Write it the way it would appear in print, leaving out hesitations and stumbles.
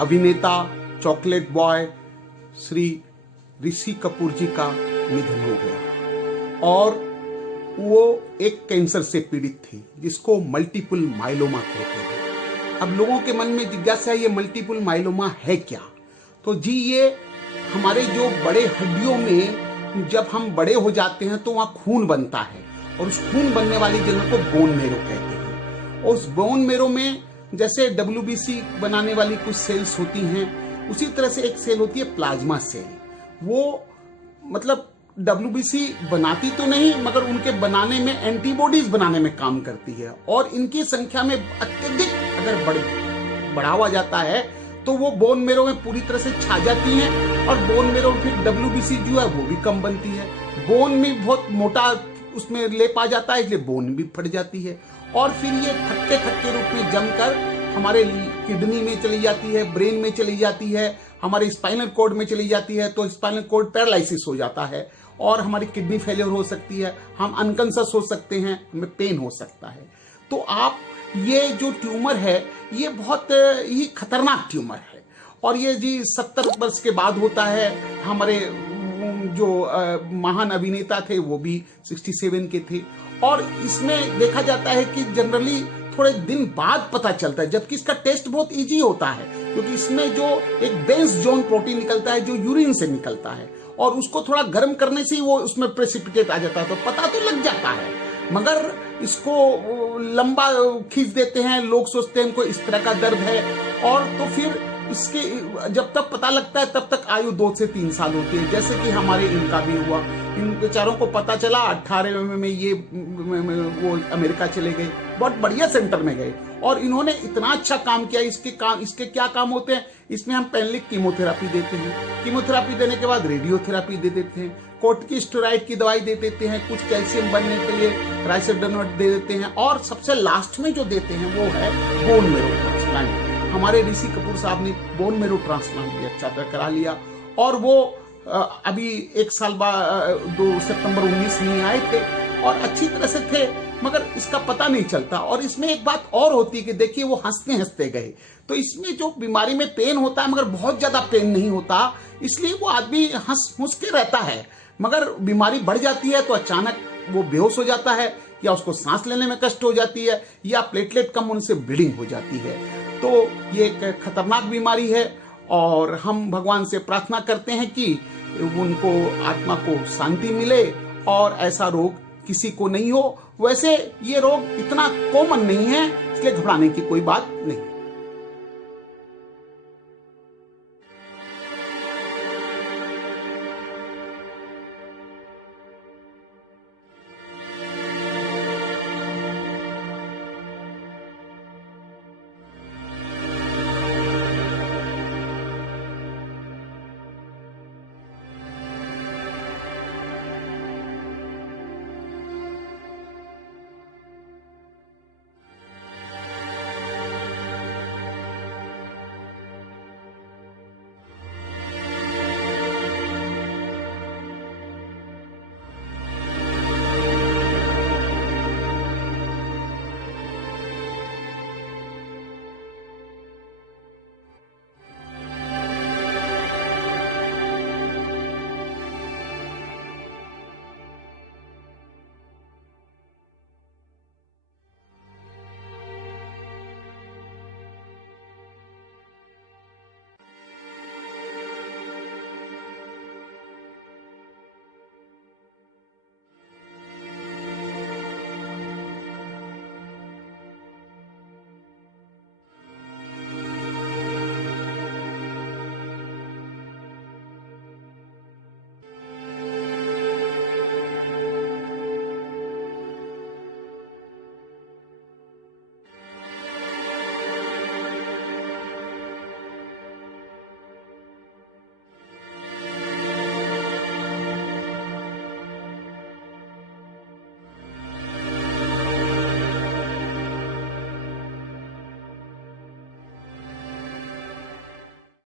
अभिनेता chocolate boy Shri Rishi Kapoor जी का निधन हो गया और वो एक कैंसर से पीड़ित थे जिसको मल्टीपल माइलोमा कहते हैं। अब लोगों के मन में जिज्ञासा है ये मल्टीपल माइलोमा है क्या? तो जी ये हमारे जो बड़े हड्डियों में जब हम बड़े हो जाते हैं तो वहाँ खून बनता है और उस खून बनने वाली जगह को बोन मेरो कहते हैं। और उस बोन मेरो में जैसे WBC बनाने वाली कुछ सेल्स होती हैं, उसी तरह से एक सेल होती है प्लाज्मा सेल। वो मतलब WBC बनाती तो नहीं मगर उनके बनाने में एंटीबॉडीज बनाने में काम करती है और इनकी संख्या में अत्यधिक अगर बढ़ावा जाता है तो वो बोन मेरो में पूरी तरह से छा जाती हैं और बोन मेरो फिर WBC जो है वो भी कम बनती है। बोन में बहुत मोटा उसमें लेप आ जाता है इसलिए बोन भी फट जाती है और फिर ये खट्टे खट्टे रूप में जमकर हमारे किडनी में चली जाती है, ब्रेन में चली जाती है, हमारे स्पाइनल कॉर्ड में चली जाती है तो स्पाइनल कॉर्ड पैरालिसिस हो जाता है और हमारी किडनी फेलियर हो सकती है, हम अनकॉन्शियस हो सकते हैं, हमें पेन हो सकता है। तो आप ये जो ट्यूमर है ये बहुत ही खतरनाक ट्यूमर है और ये जी 70 वर्ष के बाद होता है। हमारे जो महान अभिनेता थे वो भी 67 के थे और इसमें देखा जाता है कि जनरली थोड़े दिन बाद पता चलता है, जबकि इसका टेस्ट बहुत इजी होता है क्योंकि इसमें जो एक बेंस जोन प्रोटीन निकलता है जो यूरिन से निकलता है और उसको थोड़ा गर्म करने से ही वो उसमें प्रेसिपिटेट आ जाता है तो पता तो लग जाता है, मगर इसको लंबा खींच देते हैं। लोग सोचते हैं इनको इस तरह का दर्द है और तो फिर इसके जब तक पता लगता है तब तक आयु 2 से 3 साल होती है, जैसे कि हमारे इनका भी हुआ। इन बेचारों को पता चला 18 में ये वो अमेरिका चले गए, बहुत बढ़िया सेंटर में गए और इन्होंने इतना अच्छा काम किया। इसके क्या काम होते हैं? इसमें हम पहले कीमोथेरापी देते हैं, कीमोथेरापी देने के बाद रेडियोथेरापी दे देते हैं, कोर्टिकोस्टेरॉइड की दवाई दे देते हैं, कुछ कैल्शियम बनने के लिए राइसोडर्नोट दे देते हैं और सबसे लास्ट में जो देते हैं वो है बोन मेरो ट्रांसप्लांट। हमारे ऋषि कपूर साहब ने बोन मेरो ट्रांसप्लांट भी अच्छा तरह करा लिया और वो अभी 1 साल बाद 2 सितंबर 19 में आए थे और अच्छी तरह से थे, मगर इसका पता नहीं चलता। और इसमें एक बात और होती है कि देखिए वो हंसते हंसते गए, तो इसमें जो बीमारी में पेन होता है मगर बहुत ज्यादा पेन नहीं होता, इसलिए वो आदमी हंस के रहता है। मगर बीमारी बढ़ जाती है तो अचानक वो बेहोश हो जाता है या उसको सांस लेने में कष्ट हो जाती है या प्लेटलेट कम होने से ब्लीडिंग हो जाती है। तो ये एक खतरनाक बीमारी है और हम भगवान से प्रार्थना करते हैं कि उनको आत्मा को शांति मिले और ऐसा रोग किसी को नहीं हो। वैसे ये रोग इतना कॉमन नहीं है इसलिए घबराने की कोई बात नहीं।